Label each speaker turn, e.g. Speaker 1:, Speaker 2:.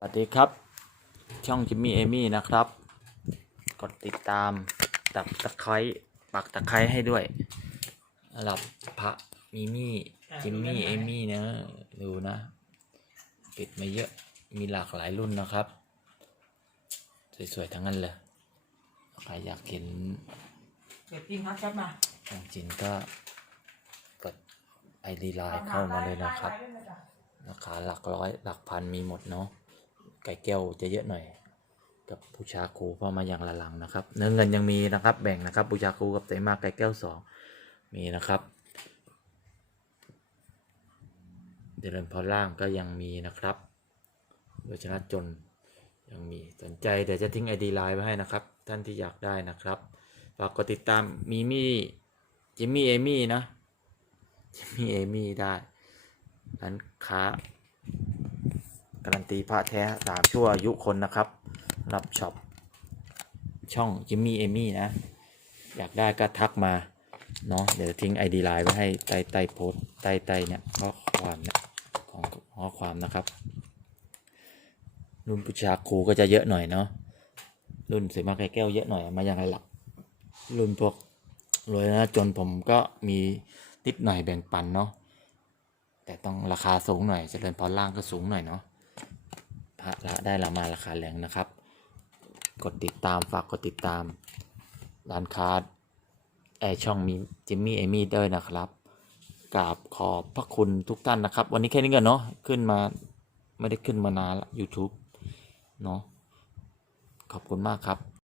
Speaker 1: สวัสดีครับ ช่องจิมมี่เอมี่นะครับ กดติดตามตับตะไคร้ปักตะไคร้ให้ด้วยสำหรับพระมิมี่จิมมี่เอมี่เนะดูนะปิดมาเยอะมีหลากหลายรุ่นนะครับ สวยๆทั้งนั้นเลยใครอยากเห็น
Speaker 2: เดี๋ยวจริงครับแคปมา
Speaker 1: ของจริงก็กดไอดีไลน์เข้ามาเลยนะครับราคาหลักร้อยหลักพันมีหมดเนาะ ไก่แก้วจะเยอะหน่อย กับบูชาคูเพราะมาอย่างละลังนะครับ เนื้อเงินยังมีนะครับ แบ่งนะครับบูชาคูกับไตรมาสไก่แก้วสองมีนะครับเดรินพอล่างก็ยังมีนะครับโดยชนะจนยังมีสนใจเดี๋ยวจะทิ้งไอดีไลน์ไว้ให้นะครับ ท่านที่อยากได้นะครับฝากกดติดตามมีมี่จิมมี่เอมี่นะจิมมี่เอมี่ได้ร้านค้า การันตีพระแท้สามชั่วอายุคนนะครับ รับช็อปช่องจิมมี่เอมี่นะ อยากได้ก็ทักมาเนาะเดี๋ยวทิ้งไอดีไลน์ไว้ให้ใต้ใต้โพสต์ใต้ใต้เนี่ยข้อความเนี่ยของข้อความนะครับ รุ่นปุชาครูก็จะเยอะหน่อยเนาะรุ่นเสมาไก่แก้วเยอะหน่อยมาอย่างไรหลัก รุ่นพวกรวยนะจนผมก็มีนิดหน่อยแบ่งปันเนาะแต่ต้องราคาสูงหน่อยเจริญพรล่างก็สูงหน่อยเนาะ พระละได้ละมาราคาแรงนะครับ กดติดตามฝากกดติดตาม ร้านค้าแอร์ช่องมีจิมมี่เอมี่ด้วยนะครับกราบขอบพระคุณทุกท่านนะครับ วันนี้แค่นี้กันเนาะขึ้นมาไม่ได้ขึ้นมานานละ YouTube เนาะขอบคุณมากครับ